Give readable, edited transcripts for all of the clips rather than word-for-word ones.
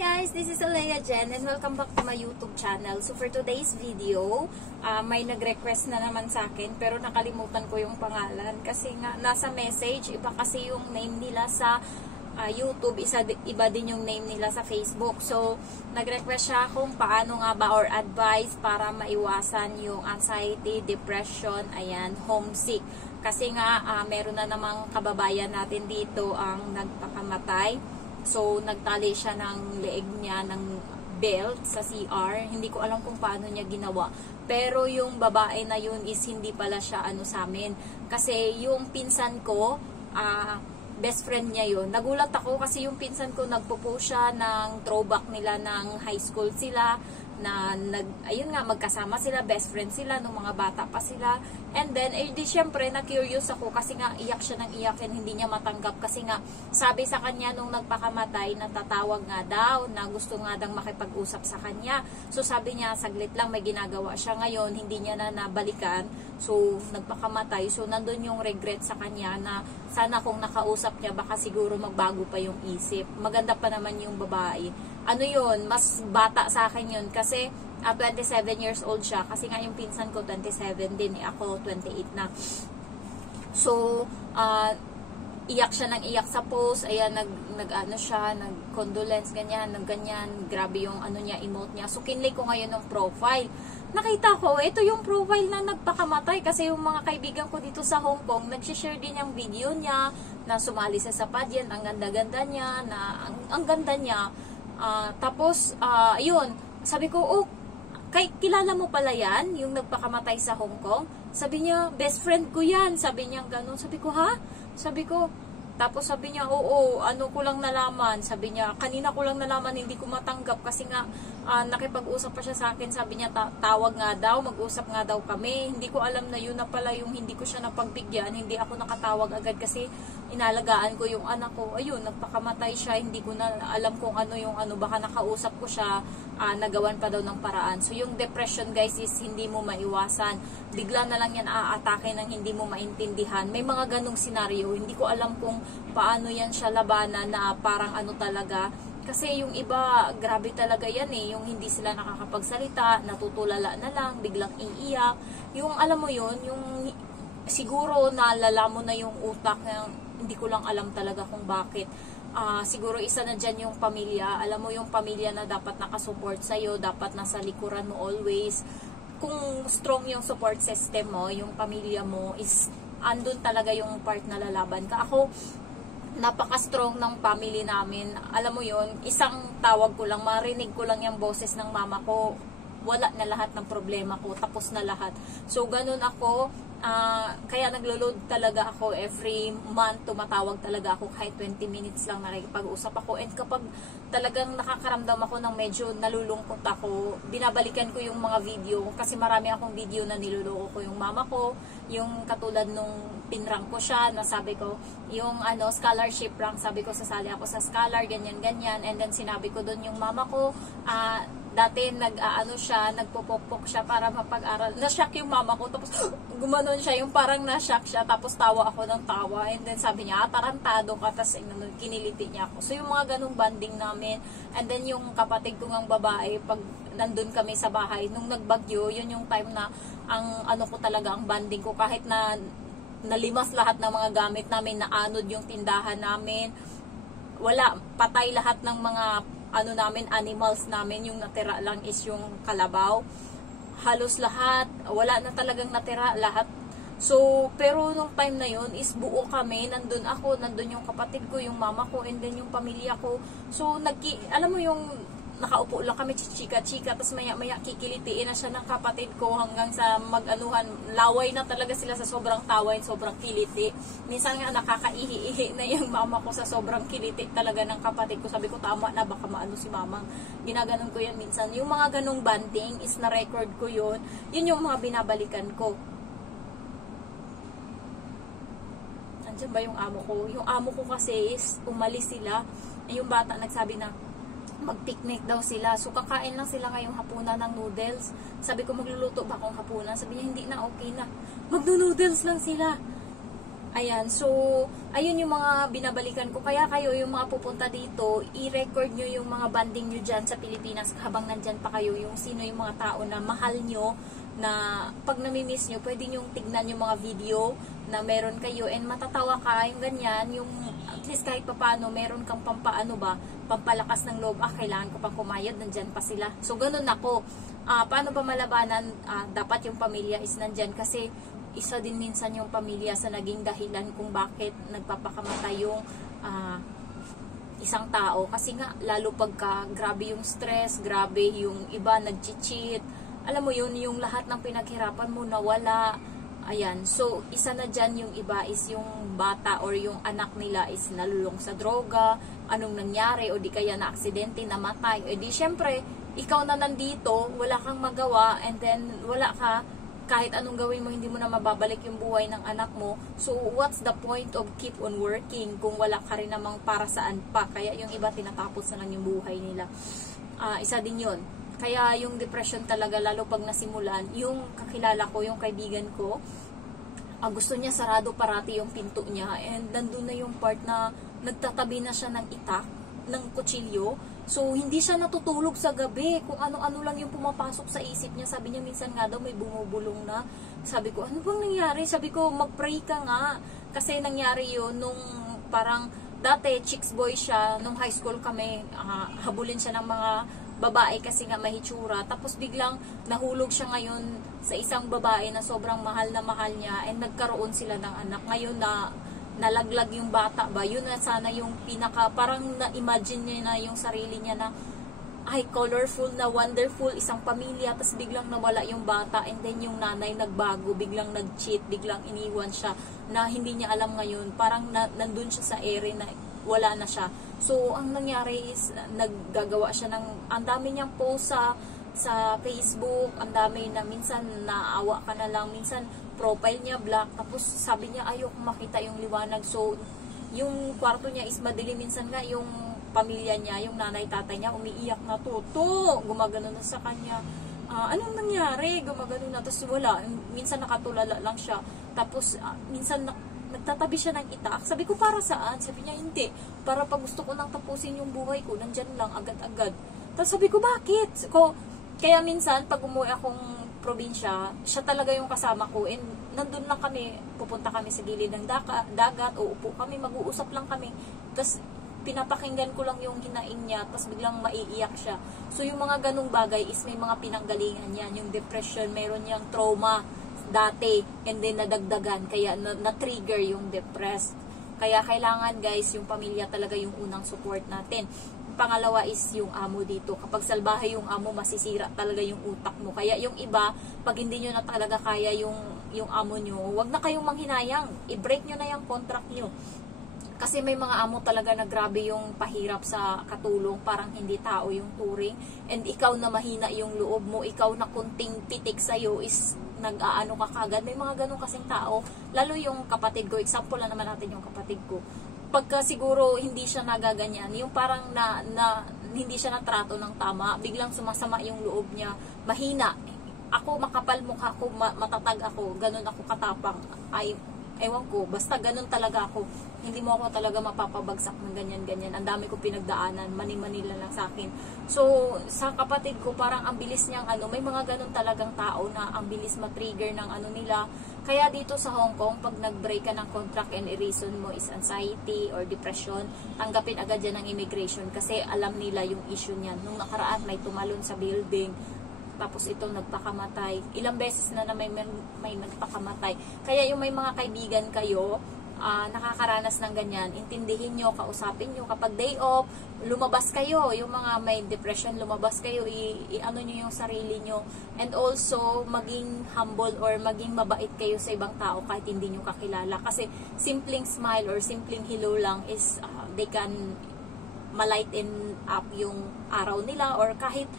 Guys, this is Alea Jen and welcome back to my YouTube channel. So for today's video, may nag-request na naman sa akin pero nakalimutan ko yung pangalan kasi nga nasa message, iba kasi yung name nila sa YouTube, iba din yung name nila sa Facebook. So nag-request siya kung paano nga ba or advice para maiwasan yung anxiety, depression, ayan, homesick. Kasi nga meron na namang kababayan natin dito ang nagpakamatay. So, nagtali siya ng leeg niya ng belt sa CR. Hindi ko alam kung paano niya ginawa. Pero yung babae na yun is hindi pala siya sa amin. Kasi yung pinsan ko, best friend niya yun. Nagulat ako kasi yung pinsan ko nagpo-post siya ng throwback nila ng high school sila. Ayun nga, magkasama sila, best friend sila, nung mga bata pa sila. And then, di syempre, na-curious ako kasi nga, iyak siya ng iyak and hindi niya matanggap kasi nga, sabi sa kanya nung nagpakamatay, natatawag nga daw, na gusto nga daw makipag-usap sa kanya. So, sabi niya, saglit lang, may ginagawa siya ngayon, hindi niya na nabalikan. So, nagpakamatay. So, nandun yung regret sa kanya na sana kung nakausap niya, baka siguro magbago pa yung isip. Maganda pa naman yung babae. Ano yun, mas bata sa akin yun kasi 27 years old siya kasi nga yung pinsan ko 27 din, ako 28 na. So iyak siya ng iyak sa post, ayan, nag-ano siya, nag-condolence, ganyan, grabe yung niya, emote niya. So kinlay ko ngayon ng profile. Nakita ko, ito yung profile na nagpakamatay kasi yung mga kaibigan ko dito sa Hong Kong, nag-share din yung video niya na sumali sa pageant, ang ganda-ganda niya, ang ganda niya. Tapos, yun, sabi ko, kilala mo pala yan, yung nagpakamatay sa Hong Kong? Sabi niya, best friend ko yan. Sabi niya ganun. Sabi ko, ha? Sabi ko, tapos sabi niya, oo, ano ko lang nalaman. Sabi niya, kanina ko lang nalaman, hindi ko matanggap kasi nga, nakipag-usap pa siya sa akin. Sabi niya, tawag nga daw, mag-usap nga daw kami. Hindi ko alam na yun na pala yung hindi ko siya napagbigyan. Hindi ako nakatawag agad kasi inalagaan ko yung anak ko. Ayun, nagpakamatay siya. Hindi ko na alam kung ano yung baka nakausap ko siya, nagawan pa daw ng paraan. So yung depression, guys, is hindi mo maiwasan. Bigla na lang yan aatake ng hindi mo maintindihan. May mga ganong senaryo. Hindi ko alam kung paano yan siya labanan na parang talaga. Kasi yung iba, grabe talaga yan yung hindi sila nakakapagsalita, natutulala na lang, biglang iiyak. Yung alam mo yun, yung siguro nalala mo na yung utak, hindi ko lang alam talaga kung bakit. Siguro isa na dyan yung pamilya. Alam mo yung pamilya na dapat nakasupport sa'yo, dapat nasa likuran mo always. Kung strong yung support system mo, yung pamilya mo, is andun talaga yung part na lalaban ka. Ako, napaka-strong ng family namin. Alam mo yun, isang tawag ko lang, marinig ko lang yung boses ng mama ko, wala na lahat ng problema ko, tapos na lahat. So, ganun ako, kaya naglo-load talaga ako every month, tumatawag talaga ako kahit 20 minutes lang nakikipag-usap ako. And kapag talagang nakakaramdam ako ng medyo nalulungkot ako, binabalikan ko yung mga video kasi marami akong video na niluloko ko yung mama ko, yung katulad nung pinrank ko siya, na sabi ko, yung scholarship rank, sabi ko sasali ako sa scholar, ganyan-ganyan, and then sinabi ko doon yung mama ko, dati nagpupokpok siya para mapag-aral. Na-shock yung mama ko, tapos gumanon siya, yung parang na-shock siya, tapos tawa ako ng tawa, and then sabi niya, tarantado ka, tapos kiniliti niya ako. So yung mga ganong banding namin, and then yung kapatid ko ngang babae, pag nandun kami sa bahay, nung nagbagyo, yun yung time na, ang ko talaga, ang banding ko, kahit na nalimas lahat ng mga gamit namin, naanod yung tindahan namin, wala, patay lahat ng mga namin, animals namin, yung natira lang is yung kalabaw. Halos lahat, wala na talagang natira lahat. So, pero nung time na yun is buo kami, nandun ako, nandun yung kapatid ko, yung mama ko, and then yung pamilya ko. So, alam mo yung nakaupo lang kami, chika-chika, tapos maya-maya kikilitiin na siya ng kapatid ko hanggang sa laway na talaga sila sa sobrang taway, sobrang kiliti. Minsan nga nakakaihi-ihi na yung mama ko sa sobrang kiliti talaga ng kapatid ko. Sabi ko, tama na, baka maano si mamang. Ginaganon ko yan minsan. Yung mga ganong banding is na-record ko yun. Yun yung mga binabalikan ko. Andiyan ba yung amo ko? Yung amo ko kasi is umalis sila. Yung bata nagsabi na, mag-picnic daw sila. So, kakain lang sila ngayong hapunan ng noodles. Sabi ko, magluluto ba akong hapunan? Sabi niya, hindi na, okay na. Mag-noodles lang sila. Ayan, so, ayun yung mga binabalikan ko. Kaya kayo, yung mga pupunta dito, i-record nyo yung mga banding nyo dyan sa Pilipinas habang nandyan pa kayo. Yung sino yung mga tao na mahal nyo, na pag namimiss nyo, pwede nyo tignan yung mga video na meron kayo. And matatawa ka, yung ganyan, yung at least kahit papano, meron kang pampaano ba, pampalakas ng loob. Kailangan ko pang kumayod, nandyan pa sila. So, ganun ako. Paano ba malabanan? Dapat yung pamilya is nandyan kasi isa din minsan yung pamilya sa naging dahilan kung bakit nagpapakamatay yung isang tao. Kasi nga, lalo pagka grabe yung stress, grabe yung iba nag-cheat. Alam mo yun, yung lahat ng pinaghirapan mo nawala. Ayan, so isa na dyan yung iba is yung bata or yung anak nila is nalulong sa droga, anong nangyari o di kaya na aksidente, namatay. E di syempre, ikaw na nandito, wala kang magawa and then wala ka, kahit anong gawin mo, hindi mo na mababalik yung buhay ng anak mo. So, what's the point of keep on working kung wala ka rin namang para saan pa? Kaya yung iba, tinatapos na lang yung buhay nila. Isa din yun. Kaya yung depression talaga, lalo pag nasimulan, yung kakilala ko, yung kaibigan ko, gusto niya sarado parati yung pinto niya. And nandun na yung part na nagtatabi na siya ng itak, ng kutsilyo. So, hindi siya natutulog sa gabi. Kung ano-ano lang yung pumapasok sa isip niya. Sabi niya, minsan nga daw may bumubulong na. Sabi ko, ano bang nangyari? Sabi ko, mag-pray ka nga. Kasi nangyari yun nung parang, dati, chicks boy siya. Nung high school kami, habulin siya ng mga babae kasi nga mahitsura. Tapos biglang nahulog siya ngayon sa isang babae na sobrang mahal na mahal niya. And nagkaroon sila ng anak. Ngayon na nalaglag yung bata ba, yun na sana yung pinaka, parang na-imagine niya na yung sarili niya na ay colorful na wonderful isang pamilya, tapos biglang nawala yung bata and then yung nanay nagbago, biglang nag-cheat, biglang iniwan siya na hindi niya alam ngayon, parang nandun siya sa ere na wala na siya. So ang nangyari is naggagawa siya ng, ang dami niyang post sa Facebook, ang dami na minsan naawa ka na lang, minsan profile niya black, tapos sabi niya ayoko makita yung liwanag. So yung kwarto niya is madilim, minsan nga yung pamilya niya, yung nanay tatay niya umiiyak na, Toto, gumagano na sa kanya, anong nangyari, gumagano na, tapos wala, minsan nakatulala lang siya, tapos minsan nagtatabi siya ng itak. Sabi ko, para saan? Sabi niya, hindi, para pag gusto ko nang tapusin yung buhay ko, nandyan lang agad-agad. Tapos sabi ko, bakit? Kaya minsan pag umuwi akong probinsya, siya talaga yung kasama ko, and nandun lang kami, pupunta kami sa gilid ng dagat, o upo kami, mag-uusap lang kami, tapos pinapakinggan ko lang yung hinaing niya, tapos biglang maiiyak siya. So yung mga ganung bagay is may mga pinanggalingan yan, yung depression, meron niyang trauma dati, and then nadagdagan, kaya na-trigger yung depressed. Kaya kailangan guys, yung pamilya talaga yung unang support natin. Pangalawa is yung amo dito. Kapag salbahe yung amo, masisira talaga yung utak mo. Kaya yung iba, pag hindi nyo na talaga kaya yung amo nyo, wag na kayong manghinayang. I-break nyo na yung contract nyo. Kasi may mga amo talaga na grabe yung pahirap sa katulong, parang hindi tao yung turing. And ikaw na mahina yung loob mo, ikaw na kunting pitik sa'yo is nag-aano ka kagad. May mga ganun kasing tao. Lalo yung kapatid ko, example na naman natin yung kapatid ko. Pagka siguro hindi siya nagaganyan, yung parang hindi siya natrato ng tama, biglang sumasama yung loob niya, mahina. Ako makapal mukha ko, matatag ako, ganun ako katapang. Ay, ewan ko, basta ganun talaga ako. Hindi mo ako talaga mapapabagsak ng ganyan-ganyan. Ang dami ko pinagdaanan, mani-manila lang sa akin. So, sa kapatid ko, parang ang bilis niyang may mga ganun talagang tao na ang bilis matrigger ng nila. Kaya dito sa Hong Kong, pag nag-break ka ng contract and reason mo is anxiety or depression, tanggapin agad yan ng immigration kasi alam nila yung issue niyan. Nung nakaraan, may tumalon sa building, tapos ito nagpakamatay. Ilang beses na may nagpakamatay. Kaya yung may mga kaibigan kayo, nakakaranas ng ganyan, intindihin nyo, kausapin nyo. Kapag day off, lumabas kayo. Yung mga may depression, lumabas kayo, i-ano nyo yung sarili nyo. And also, maging humble or maging mabait kayo sa ibang tao kahit hindi nyo kakilala. Kasi simpleng smile or simpleng hello lang is, they can malighten up yung araw nila, or kahit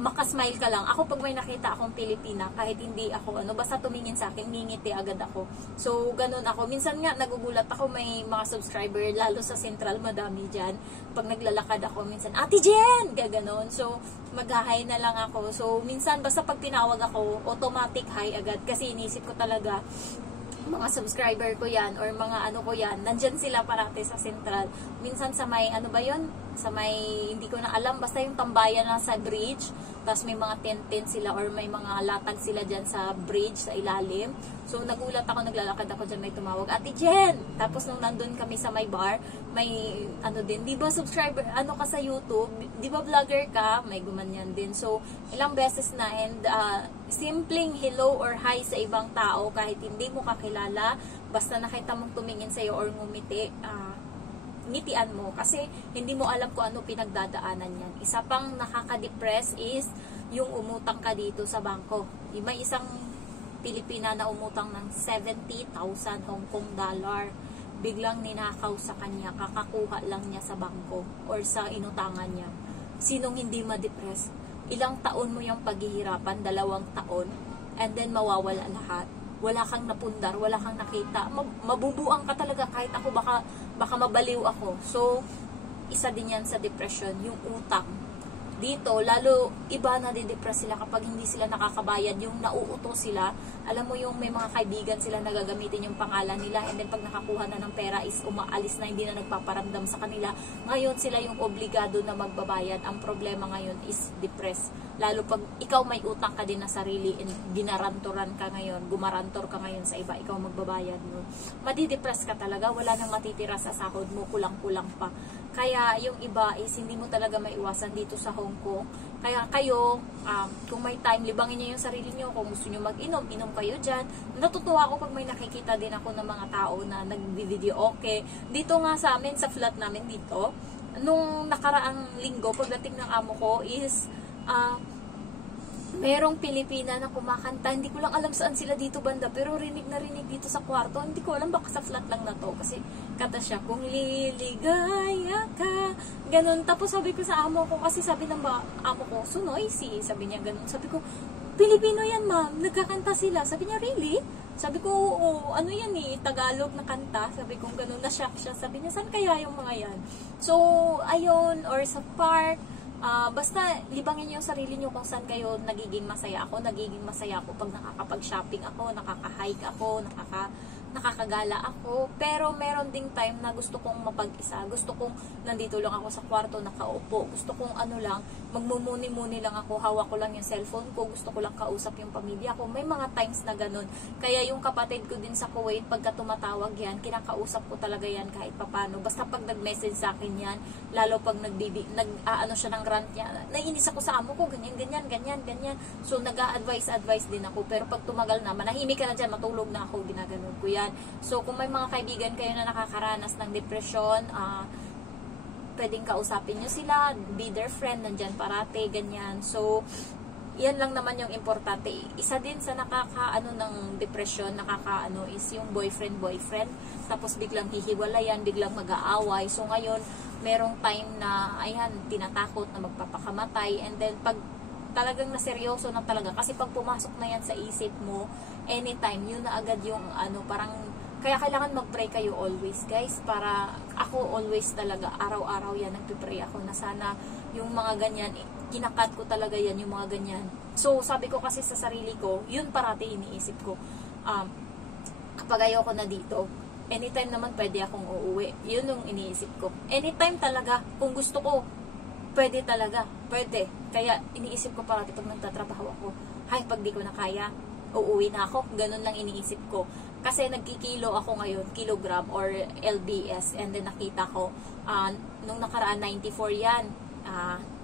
makasmile ka lang. Ako pag may nakita akong Pilipina, kahit hindi ako basta tumingin sa akin, ngingiti agad ako. So, ganun ako. Minsan nga, nagugulat ako, may mga subscriber, lalo sa Central, madami dyan. Pag naglalakad ako, minsan, Ate Jen! Gaganon. So, mag-hi na lang ako. So, minsan, basta pag tinawag ako, automatic hi agad. Kasi inisip ko talaga, mga subscriber ko yan or mga ano ko yan, nandyan sila parati sa Central. Minsan sa may, ano ba yun? Sa may, hindi ko na alam, basta yung tambayan na sa bridge, tapos may mga tent sila or may mga latag sila dyan sa bridge, sa ilalim. So, nagulat ako, naglalakad ako dyan, may tumawag, Ate Jen! Tapos nung nandun kami sa may bar, may, ano din, di ba subscriber, ano ka sa YouTube? Di ba vlogger ka? May gumanyan din. So, ilang beses na, and simpleng hello or hi sa ibang tao, kahit hindi mo kakilala, basta nakita mong tumingin sa'yo or ngumiti, ngitian mo. Kasi, hindi mo alam kung ano pinagdadaanan yan. Isa pang nakaka-depress is, yung umutang ka dito sa bangko. May isang Pilipina na umutang ng 70,000 Hong Kong dollar. Biglang ninakaw sa kanya, kakakuha lang niya sa bangko or sa inutangan niya. Sinong hindi ma-depress? Ilang taon mo yung paghihirapan, 2 taon, and then mawawala lahat. Wala kang napundar, wala kang nakita. Mabubuang ka talaga, kahit ako baka mabaliw ako. So, isa din yan sa depression, yung utang. Dito, lalo iba na didepress sila kapag hindi sila nakakabayad, yung nauuto sila. Alam mo yung may mga kaibigan sila na gagamitin yung pangalan nila, and then pag nakakuha na ng pera is umaalis na, hindi na nagpaparamdam sa kanila. Ngayon sila yung obligado na magbabayad. Ang problema ngayon is depressed. Lalo pag ikaw may utang ka din na sarili and ginarantoran ka ngayon, gumarantor ka ngayon sa iba, ikaw magbabayad mo. Madidepress ka talaga, wala nang matitira sa sahod mo, kulang-kulang pa. Kaya yung iba is hindi mo talaga maiwasan dito sa Hong Kong. Kaya kayo, kung may time, libangin niyo yung sarili niyo. Kung gusto niyo mag-inom, inom kayo dyan. Natutuwa ako pag may nakikita din ako ng mga tao na nag-video okay. Dito nga sa amin, sa flat namin dito, nung nakaraang linggo, pagdating ng amo ko is, merong Pilipina na kumakanta. Hindi ko lang alam saan sila dito banda, pero rinig na rinig dito sa kwarto. Hindi ko alam, baka sa flat lang na to. Kasi kata siya, kung liligaya ka, ganun. Tapos sabi ko sa amo ko, kasi sabi ng amo ko, so noisy. Sabi niya ganun. Sabi ko, Pilipino yan ma'am, nagkakanta sila. Sabi niya, really? Sabi ko, oo, ano yan eh, Tagalog na kanta. Sabi ko, ganun, na-shock siya. Sabi niya, saan kaya yung mga yan? So, ayun, or sa park, basta libangin niyo yung sarili niyo kung saan kayo nagiging masaya. Ako nagiging masaya ako pag nakakapag-shopping ako, nakaka-hike ako, nakakagala ako. Pero meron ding time na gusto kong mapag-isa. Gusto kong nandito lang ako sa kwarto, nakaupo. Gusto kong ano lang, magmumuni-muni lang ako, hawak ko lang yung cellphone ko. Gusto ko lang kausap yung pamilya ko. May mga times na ganun. Kaya yung kapatid ko din sa Kuwait, pagka tumatawag yan, kinakausap ko talaga yan kahit papano. Basta pag nag-message sa akin yan, lalo pag nag-ano siya ng rant niya, naiinis ako sa amo ko, ganyan. So, nag-a-advise din ako. Pero pag tumagal na, manahimik ka na dyan, matulog na ako, ginaganon ko yan. So, kung may mga kaibigan kayo na nakakaranas ng depression, pwedeng kausapin nyo sila, be their friend, nandyan parate, ganyan. So, yan lang naman yung importante. Isa din sa nakakaano ng depression, nakakaano is yung boyfriend, tapos biglang hihiwalayan, biglang mag-aaway. So, ngayon, merong time na, ayan, tinatakot na magpapakamatay, and then, pag talagang naseryoso na talaga, kasi pag pumasok na yan sa isip mo, anytime, yun na agad yung, parang, kaya kailangan mag-pray kayo always, guys, para, ako always talaga, araw-araw yan, nagpipray ako na sana, yung mga ganyan, kinakat ko talaga yan, yung mga ganyan. So, sabi ko kasi sa sarili ko, yun parati iniisip ko, kapag ayoko na dito, anytime naman pwede akong uuwi. Yun yung iniisip ko. Anytime talaga, kung gusto ko, pwede talaga. Pwede. Kaya iniisip ko parati pag nagtatrabaho ako, hay, pag di ko na kaya, uuwi na ako. Ganun lang iniisip ko. Kasi nagkikilo ako ngayon, kilogram or LBS. And then nakita ko, nung nakaraan 94 yan,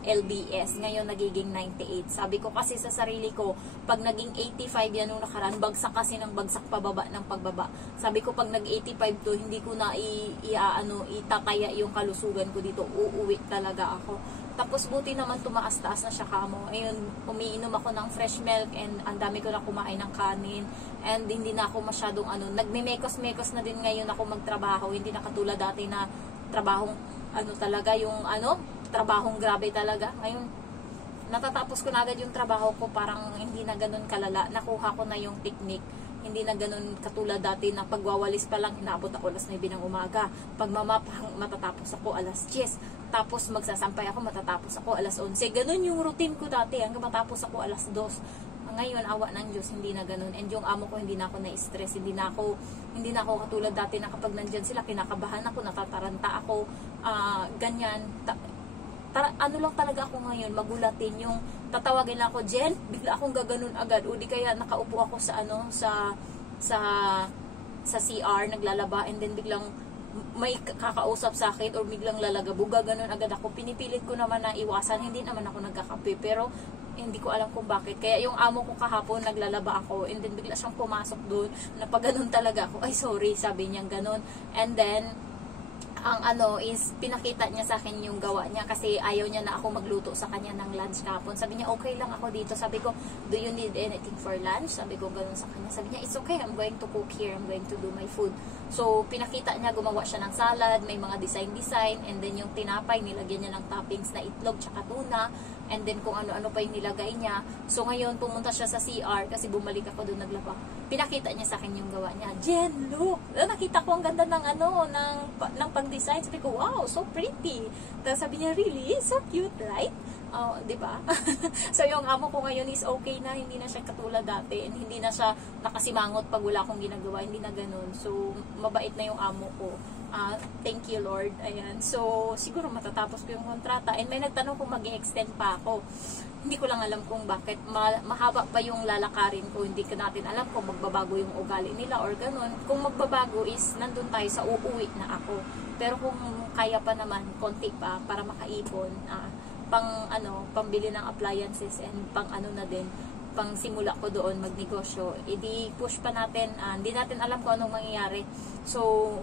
LBS. Ngayon nagiging 98. Sabi ko kasi sa sarili ko, pag naging 85 yan nung nakaraan, bagsak kasi ng bagsak pababa ng pagbaba. Sabi ko pag nag-85 to, hindi ko na itataya yung kalusugan ko dito. Uuwi talaga ako. Tapos buti naman tumaas-taas na siya kamo. Ayun, umiinom ako ng fresh milk and ang dami ko na kumain ng kanin. And hindi na ako masyadong nagme-mekos-mekos na din ngayon ako magtrabaho. Hindi na katulad dati na trabahong talaga yung trabahong grabe talaga. Ngayon, natatapos ko na agad yung trabaho ko, parang hindi na ganun kalala. Nakuha ko na yung technique. Hindi na ganun katulad dati na pagwawalis pa lang, inaabot ako alas 9 ng umaga. Pag mamapang, matatapos ako alas 10. Tapos magsasampay ako, matatapos ako alas 11. Ganun yung routine ko dati, hanggang matapos ako alas 2. Ngayon, awa ng Diyos, hindi na ganun. And yung amo ko, hindi na ako na-stress. Hindi na ako katulad dati na kapag nandyan sila, kinakabahan ako, natataranta ako, ganyan. Ano lang talaga ako ngayon, magulatin yung tatawagin lang ako, Jen, bigla akong gaganon agad. O di kaya nakaupo ako sa CR, naglalaba, and then biglang may kakausap sa akin or biglang lalagabog, gano'n agad ako. Pinipilit ko naman na iwasan, hindi naman ako nagkakape, pero hindi ko alam kung bakit. Kaya yung amo ko kahapon, naglalaba ako, and then bigla siyang pumasok doon, napaganon talaga ako. Ay, sorry, sabi niya gano'n. And then, ang is, pinakita niya sa akin yung gawa niya kasi ayaw niya na ako magluto sa kanya ng lunch kahapon. Sabi niya, okay lang ako dito. Sabi ko, do you need anything for lunch? Sabi ko, ganun sa kanya. Sabi niya, it's okay, I'm going to cook here. I'm going to do my food. So, pinakita niya, gumawa siya ng salad, may mga design, and then yung tinapay, nilagyan niya ng toppings na itlog, tsaka tuna, and then kung ano-ano pa yung nilagay niya. So, ngayon, pumunta siya sa CR kasi bumalik ako doon naglaba. Pinakita niya sa akin yung gawa niya. Jen, look! Nakita ko ang ganda ng ng pang-design. Sabi ko, wow, so pretty. Tapos sabi niya, really? So cute, right? Diba? So, yung amo ko ngayon is okay na. Hindi na siya katulad dati. And hindi na siya nakasimangot pag wala akong ginagawa. Hindi na ganun. So, mabait na yung amo ko. Thank you, Lord. Ayan. So, siguro matatapos ko yung kontrata. And may nagtanong kung mag-extend pa ako. Hindi ko lang alam kung bakit. Mahaba pa yung lalakarin ko. Hindi ka natin alam kung magbabago yung ugali nila or ganun. Kung magbabago is nandun tayo sa uuwi na ako. Pero kung kaya pa naman, konti pa para makaipon, pambili ng appliances and na din, pang simula ko doon magnegosyo, edi push pa natin, hindi natin alam kung anong mangyayari. So,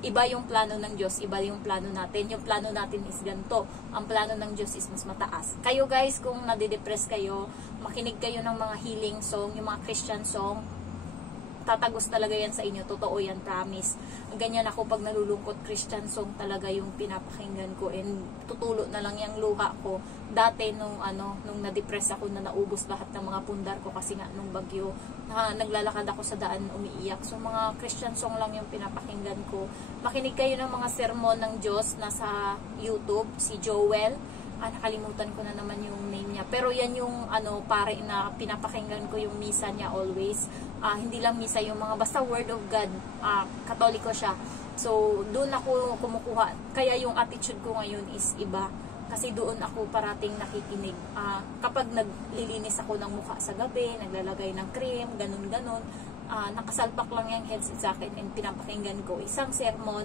iba yung plano ng Diyos, iba yung plano natin. Yung plano natin is ganito. Ang plano ng Diyos is mas mataas. Kayo guys, kung nadidepress kayo, makinig kayo ng mga healing song, yung mga Christian song, tatagos talaga yan sa inyo. Totoo yan, promise. Ganyan ako pag nalulungkot, Christian song talaga yung pinapakinggan ko and tutulo na lang yung luha ko. Dati nung na-depress ako na naubos lahat ng mga pundar ko kasi nga nung bagyo, naglalakad ako sa daan umiiyak. So mga Christian song lang yung pinapakinggan ko. Makinig kayo ng mga sermon ng Diyos na sa YouTube, si Joel. Nakalimutan ko na naman yung name niya. Pero yan yung pare na pinapakinggan ko yung misa niya always. Hindi lang misa, yung mga basta Word of God. Katoliko siya. So, doon ako kumukuha. Kaya yung attitude ko ngayon is iba. Kasi doon ako parating nakikinig. Kapag naglilinis ako ng mukha sa gabi, naglalagay ng cream, ganun-ganun, nakasalpak lang yung headset sa akin and pinapakinggan ko. Isang sermon,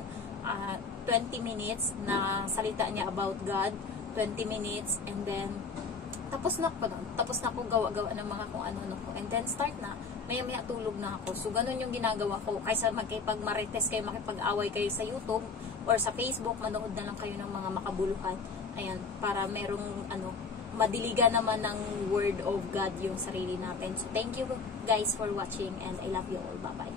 20 minutes na salita niya about God. 20 minutes, and then tapos na ako gawa-gawa ng mga kung ano ko, and then start na, maya-maya tulog na ako. So ganun yung ginagawa ko, kaysa makipag-marites kayo, makipag-away kayo sa YouTube or sa Facebook, manood na lang kayo ng mga makabuluhan. Ayan, para merong madiligan naman ng Word of God yung sarili natin. So thank you guys for watching, and I love you all. Bye bye.